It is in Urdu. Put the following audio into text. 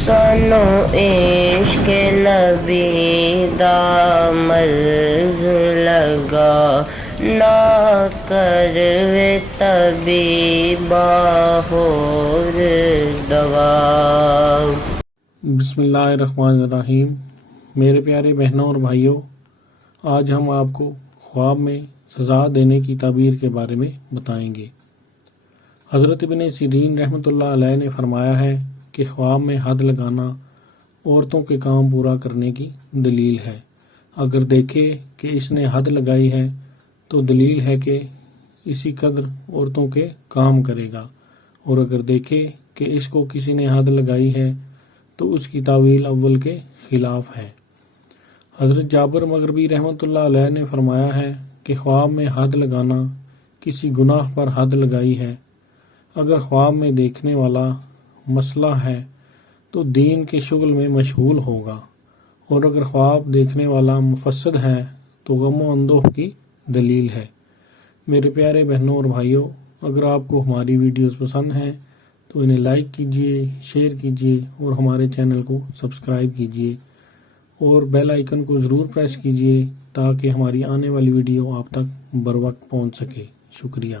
سانو عشق نبی دا مرض لگا، نہ کروے طبیبا ہور دوا۔ بسم اللہ الرحمن الرحیم۔ میرے پیارے بہنوں اور بھائیوں، آج ہم آپ کو خواب میں سزا دینے کی تعبیر کے بارے میں بتائیں گے۔ حضرت ابن سیرین رحمۃ اللہ علیہ نے فرمایا ہے کہ خواب میں حد لگانا عورتوں کے کام پورا کرنے کی دلیل ہے۔ اگر دیکھے کہ اس نے حد لگائی ہے تو دلیل ہے کہ اسی قدر عورتوں کے کام کرے گا، اور اگر دیکھے کہ اس کو کسی نے حد لگائی ہے تو اس کی تعویل اول کے خلاف ہے۔ حضرت جابر مغربی رحمۃ اللہ علیہ نے فرمایا ہے کہ خواب میں حد لگانا کسی گناہ پر حد لگائی ہے۔ اگر خواب میں دیکھنے والا مسئلہ ہے تو دین کے شغل میں مشغول ہوگا، اور اگر خواب دیکھنے والا مفسد ہے تو غم و اندوہ کی دلیل ہے۔ میرے پیارے بہنوں اور بھائیوں، اگر آپ کو ہماری ویڈیوز پسند ہیں تو انہیں لائک کیجئے، شیئر کیجئے اور ہمارے چینل کو سبسکرائب کیجئے، اور بیل آئیکن کو ضرور پریس کیجئے تاکہ ہماری آنے والی ویڈیو آپ تک بر وقت پہنچ سکے۔ شکریہ۔